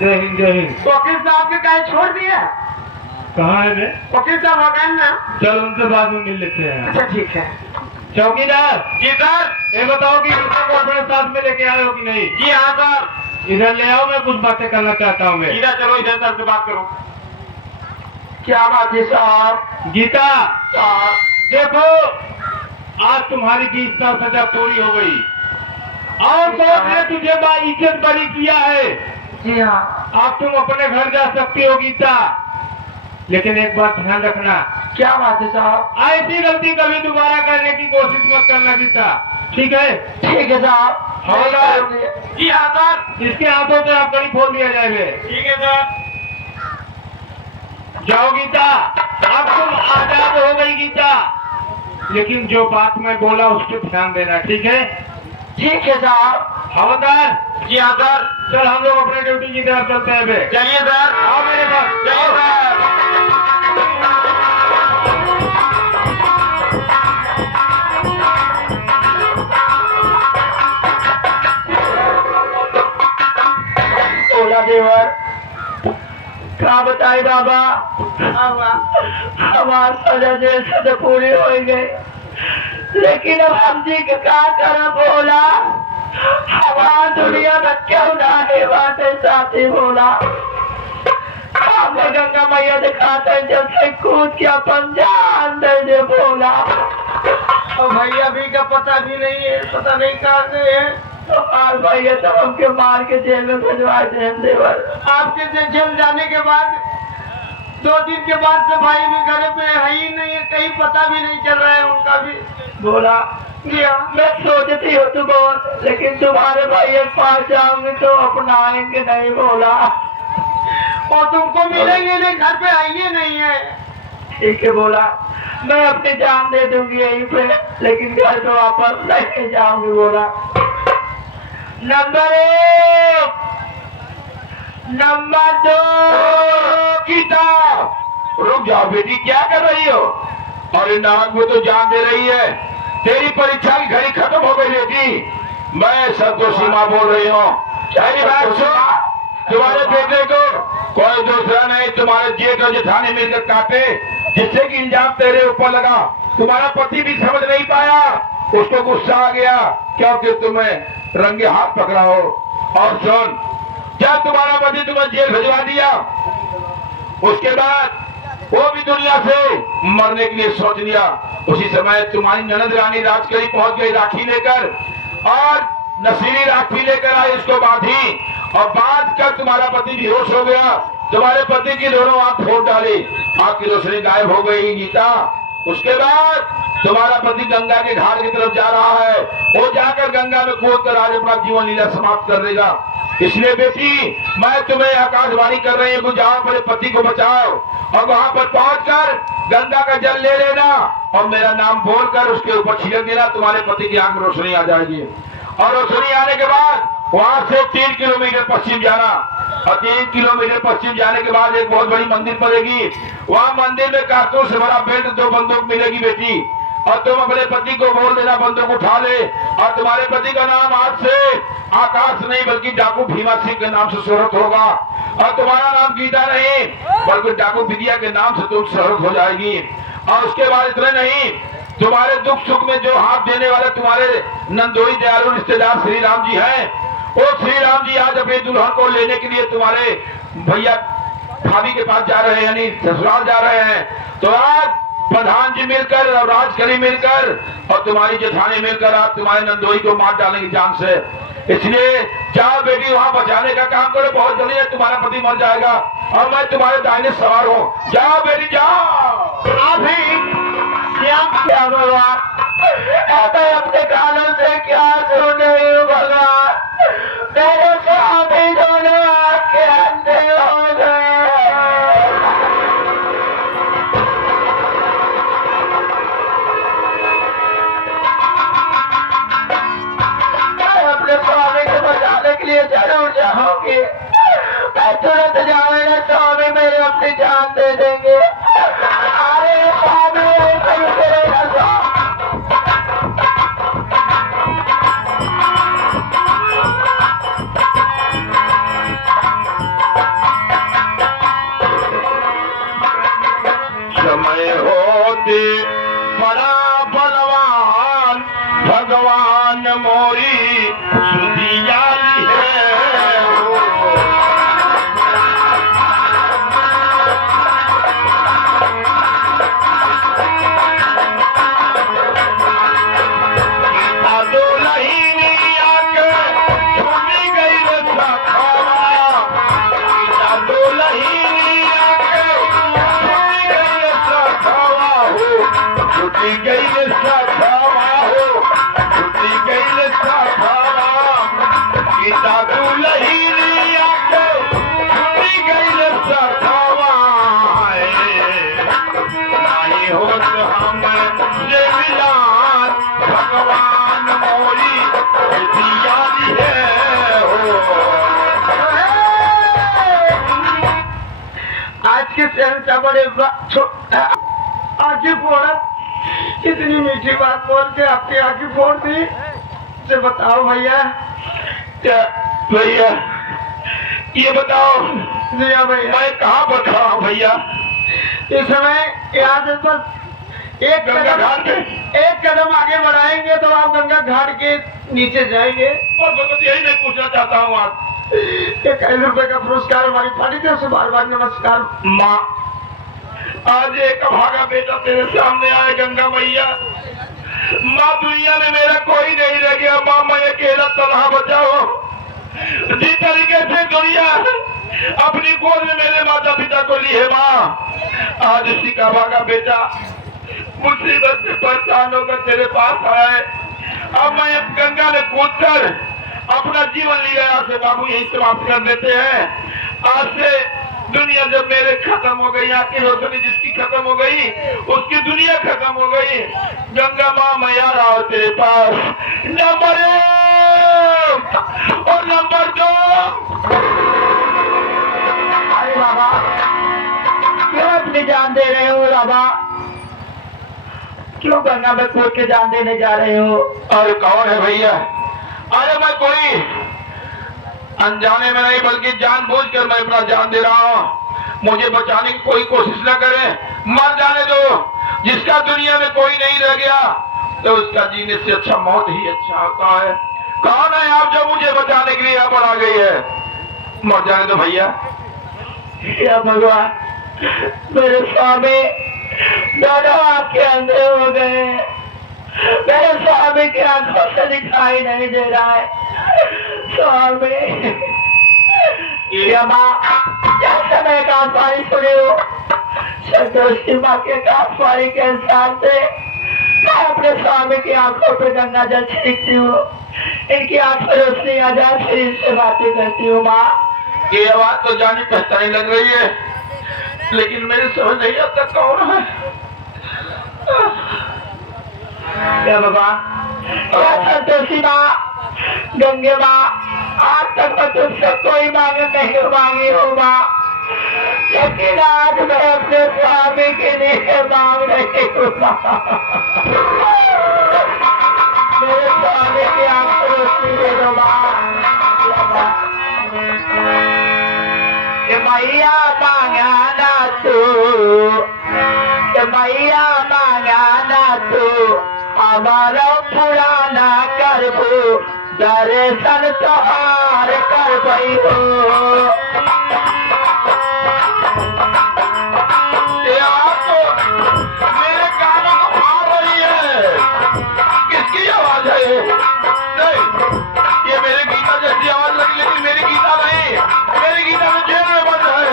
जय हिंद जय हिंद। वकील साहब के कहीं छोड़ दिया? कहाँ है बे? वकील साहब आ गए ना? चल उनसे बाद में मिल लेते हैं। अच्छा ठीक है। चौकीदार जी सर। ये बताओ कि गीता को अपने साथ में लेके आए हो कि नहीं? जी हाँ सर। इधर ले आओ, मैं कुछ बातें करना चाहता हूँ। मैं इधर चलो, इधर सर से बात करो। क्या बात है साहब? गीता साहब देखो, आज तुम्हारी 20 साल सजा पूरी हो गई और कोर्ट ने तुझे बाइज्जत बरी किया है। जी हाँ। अब तुम अपने घर जा सकती हो गीता, लेकिन एक बात ध्यान रखना। क्या बात है साहब? ऐसी गलती कभी दोबारा करने की कोशिश मत करना गीता, ठीक है? ठीक है साहब। हवलदार। जी हाँ सर। इसके हाथों से आप कड़ी खोल दिया जाएगा। ठीक है सर। जाओ गीता, अब तुम आजाद हो गई गीता, लेकिन जो बात मैं बोला उस पर ध्यान देना, ठीक है? ठीक है साहब। हवलदार। जी हाँ सर। चल हम लोग अपने ड्यूटी की तरफ चलते हैं बे। चलिए सर। आओ मेरे पास। चलिए सर। ओला देवर, क्या बताए बाबा, हमार सजा जेल से तो पूरी हो गई, लेकिन अब हम जी के क्या करब बोला? हमार दुनिया में क्यों नहीं बातें साथी बोला? हमें गंगा मैया दिखाते जब से कूद के अपन जान दे दे बोला। और भैया भी का पता भी नहीं है, पता नहीं कहाँ से है। और भैया तो हमके मार के जेल में भिजवा दे देवर। आपके जेल जाने के बाद 2 दिन के बाद से भाई भी घर पे है ही नहीं है, कहीं पता भी नहीं चल रहा है उनका भी बोला। मैं सोचती हूँ तू बहुत, लेकिन तुम्हारे भैया के पास जाऊंगी तो अपनाएंगे नहीं बोला, और तुमको मिलेंगे नहीं, घर पे आएंगे नहीं है। ठीक है बोला, मैं अपनी जान दे दूंगी यहीं पे, लेकिन घर पे वापस नहीं जाऊंगी बोला। Number 1, number 2। गीता रुक जाओ बेटी, क्या कर रही हो? अरे नाक में तो जान दे रही है। तेरी परीक्षा की घड़ी खत्म हो गई बेटी। मैं संतोषी माँ बोल रही हूँ। मेरी बात सुन, तुम्हारे बेटे को कोई दूसरा नहीं, तुम्हारे जेठ और जेठानी मिलकर काटे, जिससे कि इल्जाम तेरे ऊपर लगा। तुम्हारा पति भी समझ नहीं पाया, उसको गुस्सा आ गया क्योंकि तुम्हें रंगे हाथ पकड़ा हो। और सुन, जब तुम्हारा पति तुम्हें जेल भिजवा दिया, उसके बाद वो भी दुनिया से मरने के लिए सोच लिया। उसी समय तुम्हारी ननद रानी राजकरी पहुंच गई राखी लेकर, और नशीली राखी लेकर आई, उसको बांधी, और बांध कर तुम्हारा पति बेहोश हो गया। तुम्हारे पति की दोनों आंख फोड़ डाली, आंख की रोशनी गायब हो गई गीता। उसके बाद तुम्हारा पति गंगा के घाट की तरफ जा रहा है, वो जाकर गंगा में कूद कर आज अपना जीवन लीला समाप्त कर देगा। इसलिए बेटी, मैं तुम्हें आकाशवाणी कर रही हूँ, जाओ अपने पति को बचाओ, और वहां पर पहुंचकर गंगा का जल ले लेना और मेरा नाम बोलकर उसके ऊपर छिड़क देना। तुम्हारे पति की आंख में रोशनी आ जाएगी, और रोशनी आने के बाद वहां से 3 किलोमीटर पश्चिम जाना, और 3 किलोमीटर पश्चिम जाने के बाद एक बहुत बड़ी मंदिर पड़ेगी। वहां मंदिर में कारतूस से भरा बेल्ट 2 बंदूक मिलेगी बेटी, और तुम अपने पति को बोल देना बंदूक उठा ले, और तुम्हारे पति का नाम आज से आकाश नहीं बल्कि डाकू भीमा सिंह के नाम से शोहरत होगा, और तुम्हारा नाम गीता नहीं बल्कि डाकू विद्या के नाम से तुम शोहरत हो जाएगी। और उसके बाद इतने नहीं, तुम्हारे दुख सुख में जो हाथ देने वाले तुम्हारे नंदोई दयालु रिश्तेदार श्री राम जी हैं, वो श्री राम जी आज अपनी दुल्हन को लेने के लिए तुम्हारे भैया भाभी के पास जा रहे हैं, यानी ससुराल जा रहे हैं। तो आज प्रधान जी मिलकर और राजकरी मिलकर और तुम्हारी जेठानी मिलकर आप तुम्हारे नंदोई को मार डालेंगे जान से। इसलिए जाओ बेटी, वहां बचाने का काम करो, बहुत जल्दी है तुम्हारा पति मर जाएगा, और मैं तुम्हारे दाहिने सवार हूँ। जाओ बेटी जाओ। अभी क्या भगवान, अपने कानों से क्या सुन रही हूँ भगवान, मेरे स्वामी दोनों आंखें अंधे हो गए। अपने स्वामी को बचाने के लिए जरूर जाओगे, मैं तुरंत जाऊंगा, स्वामी मेरे अपनी जान दे देंगे। अरे स्वामी कहीं करेगा से बड़े आंखें फोड़ा, इतनी मीठी बात बोल के आपकी आंखें फोड़ दी। से बताओ भैया। क्या भैया ये बताओ जी हाँ भैया। मैं कहाँ पर खड़ा हूँ भैया? इस समय यहाँ से बस एक कदम आगे बढ़ाएंगे तो आप गंगा घाट के नीचे जाएंगे। और भगवत यही मैं पूछना चाहता हूँ आप 1,000 रुपए का पुरस्कार हमारी पार्टी से बार बार नमस्कार। माँ, आज एक भागा बेटा तेरे सामने आए गंगा मैया। माँ, दुनिया में मेरा कोई नहीं रह गया माँ, मैं अकेला तनहा बचा हूँ। जिस तरीके से दुनिया अपनी गोद में मेरे माता पिता को ली है माँ, आज उसी का भागा बेटा मुसीबत से परेशान होकर तेरे पास आया है। अब मैं गंगा में कूद कर अपना जीवन लीला से बाबू यही समाप्त कर देते हैं। आज से दुनिया जब मेरे खत्म हो गई, आंखें रोशनी जिसकी खत्म हो गई उसकी दुनिया खत्म हो गई। गंगा माँ, मैं आ रहा हूँ तेरे पास। नंबर 1 और नंबर 2। अरे बाबा, क्यों अपनी जान दे रहे हो बाबा? क्यों गंगा में कूद के जान देने जा रहे हो? अरे कौन है भैया? अरे मैं कोई अनजाने में नहीं बल्कि जानबूझकर मैं अपना जान दे रहा हूँ। मुझे बचाने की कोई कोशिश न करें, मर जाने दो। जिसका दुनिया में कोई नहीं रह गया तो उसका जीने से अच्छा मौत ही अच्छा होता है। कौन है आप जो मुझे बचाने के लिए यहाँ पर आ गई है? मर जाने दो भैया। या भगवान, मेरे स्वामी दोनों आपके अंधे हो गए। मेरे स्वामी की आंखों से दिखाई नहीं दे रहा है। स्वामी, ये माँ जैसे मैं कांसवारी सुनी हो, संतोषी माँ के कांसवारी के हिसाब से मैं अपने स्वामी की आंखों पे गंगा जल छिड़कती हूँ। इनकी आंख पर रोशनी आ जाए, फिर इनसे बातें करती हूँ। माँ, ये आवाज तो जानी पहचानी लग रही है, लेकिन मेरे समझ नहीं आता कौन है। क्या बाबा? संतोषी माँ, गंगे माँ, आज तक मैं तुमसे कोई मांग नहीं मांगी हूँ माँ, लेकिन आज मैं अपने स्वामी के लिए मांग रही हूँ माँ। मेरे स्वामी की आंख को रोशनी दे दो माँ। मैया मांगा ना तू, मैया मांगा ना तू, हमारा पुराना करबो, दर्शन तोहार करबई हो। ये आवाज तो मेरे कानों को मार रही है। किसकी आवाज है ये? नहीं, ये मेरे गीता जैसी आवाज लगी, लेकिन मेरी गीता नहीं। मेरी गीता तो जेल में बंद है।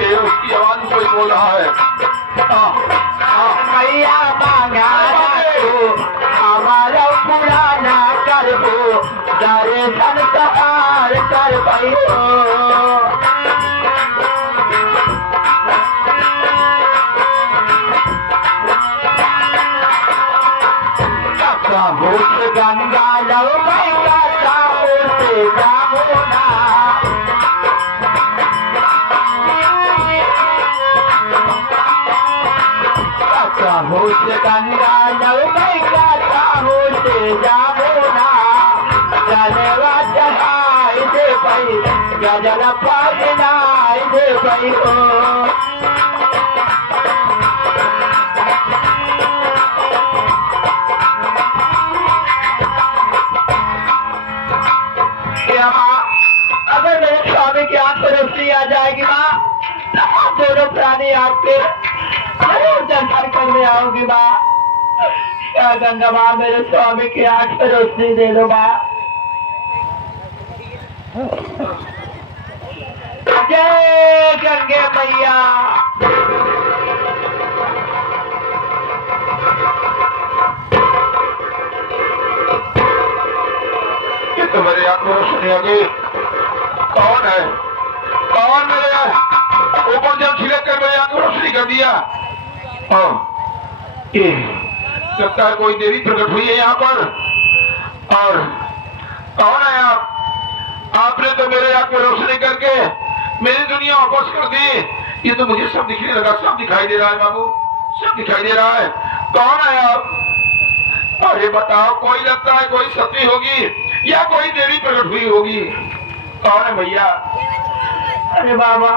ये उसकी आवाज कोई बोल रहा है। मैया मांगा तू, हमारा पुराना करबो, दर्शन तोहार करबई हो। भूत गंगा लव मैया से जामुना, भूत गंगा लव मैया से जामुना, जलवा चढ़ाई दे पई, गजल पगनाई दे पई हो। अगर मेरे स्वामी की आंख पर रोशनी आ जाएगी माँ, तो दोनों प्राणी आपके जरूर दर्शन करने आओगी माँ। क्या गंगा माँ, मेरे स्वामी की आंख पर रोशनी दे दो माँ। जय गंगे मैया। तो मेरे आंख में रोशनी आ गई। कौन है? कौन मेरे ऊपर जब छिड़क कर मेरे आंख में रोशनी कर दिया? ये लगता है कोई देवी प्रकट हुई है यहाँ पर। और कौन है आप? आपने तो मेरे आंख में रोशनी करके मेरी दुनिया वापस कर दी। ये तो मुझे सब दिखने लगा, सब दिखाई दे रहा है बाबू, सब दिखाई दे रहा है। कौन है आप? अरे बताओ, कोई लगता है कोई सती होगी या कोई देवी प्रकट हुई होगी। कौन है भैया? अरे बाबा,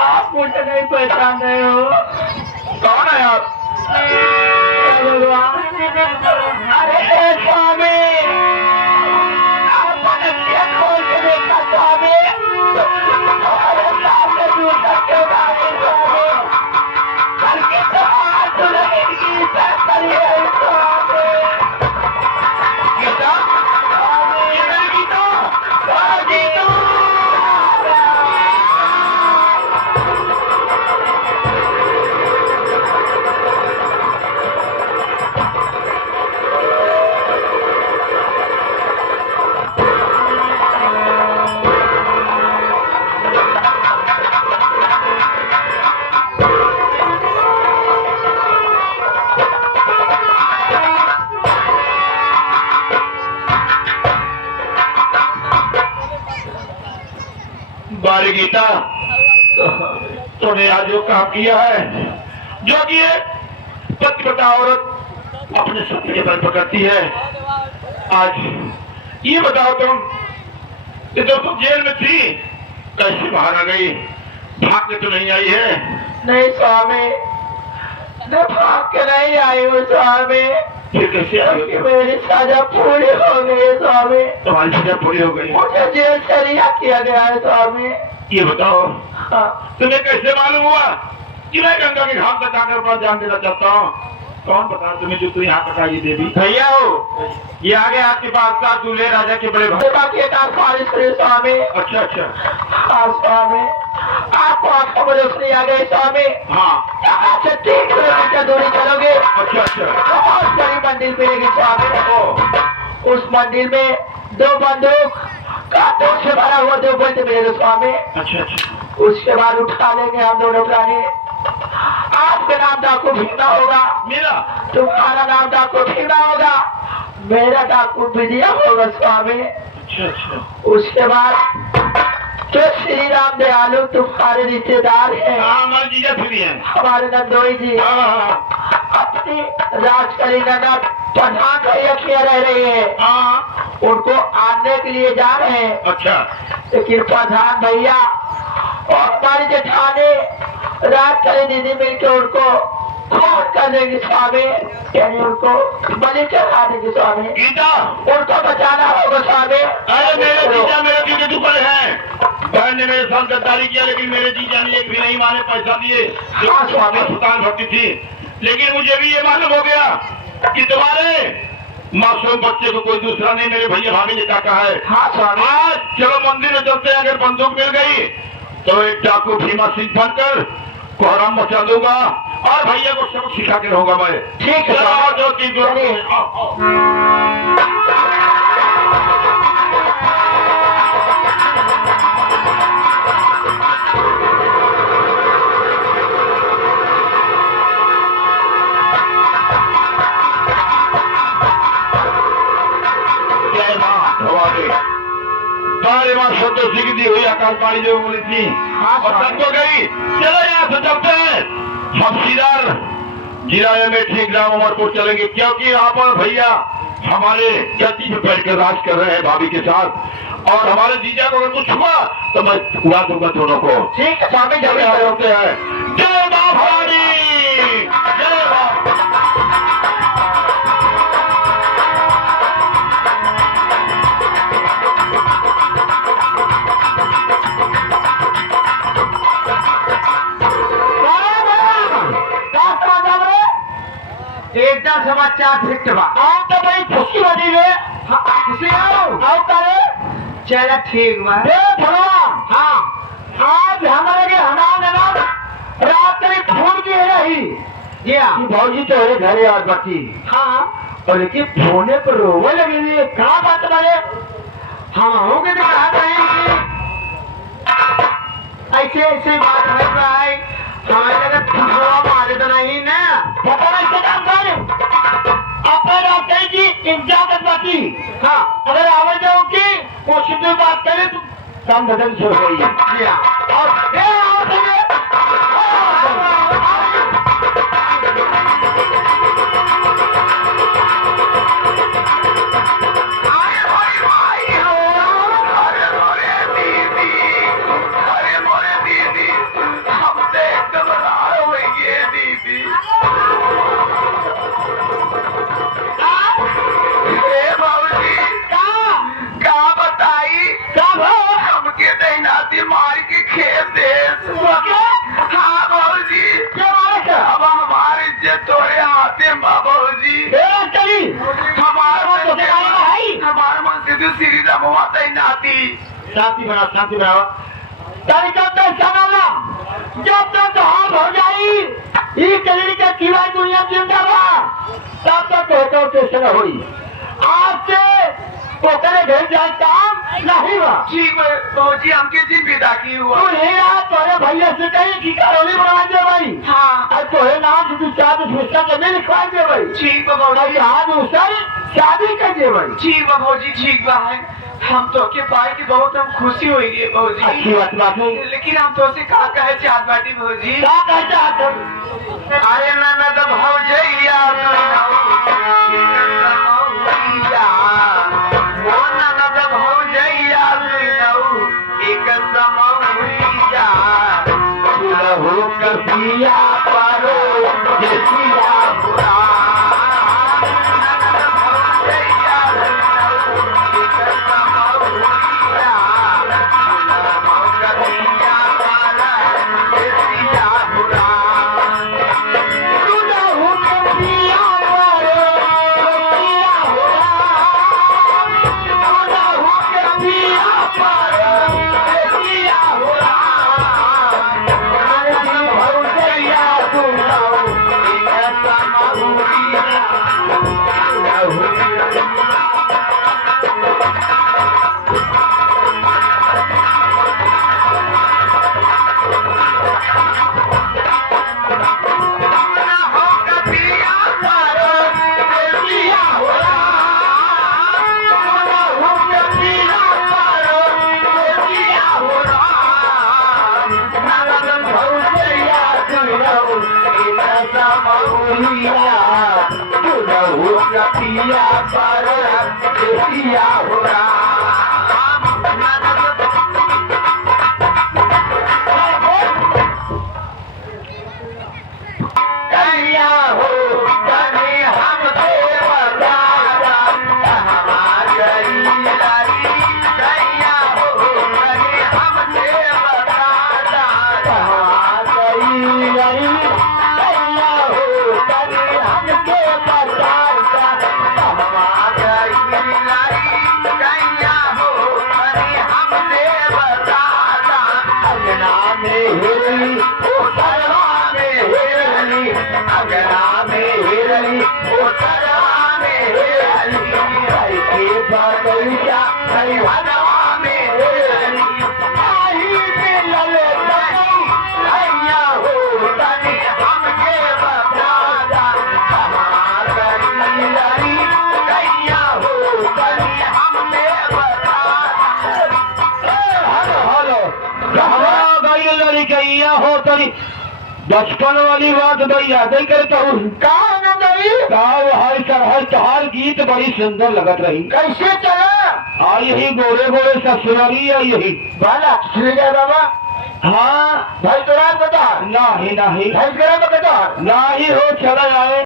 आप मुझे नहीं पहचान रहे हो? कौन है आप? भगवान, अरे स्वामी, आपने क्या खोल के देखा स्वामी? अरे सामने दूर तक क्यों गाड़ी स्वामी? घर की तो हाथ धुलाई की फैसली है स्वामी। गीता? ये मेरी गीता? गीता! बारी गीता, तूने आज जो काम किया है, जो कि एक पतिव्रता औरत अपने सत्य के बल पकड़ती है, आज ये बताओ तुम, ये तो तुम जेल में थी, कैसे बाहर आ गई? भाग के तो नहीं आई है? नहीं स्वामी, मैं भाग के नहीं आई हूँ स्वामी। फिर कैसे आई हो? मेरी सजा पूरी हो गई है स्वामी। तुम्हारी सजा पूरी हो गई? मुझे जेल से रिहा किया गया है स्वामी। ये बताओ, हाँ। तुम्हें कैसे मालूम हुआ कि मैं गंगा के घाट तक आकर अपना जान देना चाहता हूँ? कौन बता तुम्हें जो तू यहाँ तक आई देवी? भैया हो, ये आ गए आपके पास का दूल्हे राजा के बड़े भाई। बाकी एक आंख खारिज करे स्वामी। अच्छा अच्छा, हाँ स्वामी, आपको आंखों में रोशनी आ गई स्वामी। हाँ, यहाँ से 3 किलोमीटर दूरी चलोगे, अच्छा अच्छा, बहुत बड़ी मंदिर मिलेगी स्वामी। उस मंदिर में 2 बंदूक कारतूस से भरा हुआ 2 बुलेट मिलेगा स्वामी। अच्छा अच्छा, उसके बाद उठा लेंगे हम दोनों प्राणी। आपका नाम डाकू भीमा होगा, मेरा? तुम्हारा नाम डाकू भीमा होगा, मेरा डाकू विजया होगा स्वामी। अच्छा अच्छा, उसके बाद जो श्री राम दयालु तुम्हारे रिश्तेदार हैं, हाँ हमारे जीजा फिर हैं। हमारे नंदोई जी हाँ हाँ अपनी राजकरी ननद प्रधान भैया किया रह रही है, हाँ, उनको आने के लिए जा रहे हैं। अच्छा, लेकिन प्रधान भैया और हमारी जेठानी राजकरी दीदी मिलकर उनको खून कर देंगे स्वामी, यानी उनको बलि चढ़ा देंगे स्वामी। गीता, उनको बचाना होगा स्वामी। अरे मेरे जीजा मेरे जीजे टुकड़ है। बहन ने मेरे साथ गद्दारी किया, लेकिन मेरे जीजा ने एक भी नहीं माने, पैसा दिए, हाँ स्वामी। अस्पताल भर्ती थी। लेकिन मुझे भी ये मालूम हो गया कि तुम्हारे मासूम बच्चे को कोई दूसरा नहीं मेरे भैया भाभी ने काटा है। हाँ स्वामी। आज चलो मंदिर में चलते हैं, अगर बंदूक मिल गई तो एक डाकू भीमा सिंह बनकर कोहराम मचा दूंगा और भैया को सबक सिखा के रहूंगा मैं। ठीक है चलो स्वामी। आओ, जो चीज चलिए। जय मां भवानी। सारे मां संतोषी की दी हुई आकाशवाणी जो बोली थी और सबको गई। चलो यहाँ से चलते हैं, हम सीधा जिला में ठीक ग्राम उमरपुर चलेंगे, क्योंकि यहाँ पर भैया हमारे गद्दी पे बैठ कर राज कर रहे हैं भाभी के साथ, और हमारे जीजा को अगर कुछ हुआ तो मैं उड़ा दूंगा दोनों को। ठीक है स्वामी, चले जल्दी होते हैं। जय मां भवानी, जय मां। एकदम समाचार ठीक बा। आप तो बड़ी खुशी बनी है। खुशी आओ करे। चलो ठीक बा। भगवान, हाँ आज हमारे के हमारा नाम रात में फोन की रही। जी हाँ, भाजी तो है घरे आज बाकी। हाँ और लेकिन सोने पर रोवे लगे लिए। कहाँ बात बने? हम होंगे तो कहा कहेंगे ऐसे ऐसे बात है भाई, हमारे लगे फुसवा मारे तो नहीं ना। पता नहीं से काम करे अपने डॉक्टर की इंतजार बाकी। हाँ अगर आवाज जाओगी कोशिश में बात करें तो काम बदल से हो गई। और श्री रमवा तई नाती शांति बनाओ तरीका तो सनाला जब तक हाथ हो जाई ई कली के किवा दुनिया जिंदा बा तब तक होतो टेंशन होई आज से ओकरे घर जाए काम नहीं बा ठीक है फौजी हमके जिम्मेदार की हुआ तू नहीं रहा तोरे भैया से कहीं की करोली बना दे भाई हां और तोरे नाम से 4 हिस्सा जमीन लिखवा दे भाई ठीक है फौजी आज उससे शादी कर दे भाई ठीक है फौजी ठीक बा है हम तो के पाए की बहुत हम खुशी हुई है भौजी अच्छी बात नहीं लेकिन हम तो से का कहे चाहत बाटी भौजी का कहे चाहत अरे ना तो भौजैया वो ना तो भौजैया एक समौरिया हो कपिया पारो जसिया बुरा पिया पर पिया हो कन्या हो कने हम देवता हमारा कन्या हो कने हम देवता हो तरी बचपन वाली बात भाई याद ही करता हूँ हर गीत बड़ी सुंदर लगत रही कैसे चला आई यही गोरे गोरे ससुराली है यही बाला श्री जय बाबा हाँ भाई तोरा बता नहीं भाई बता नहीं हो चला जाए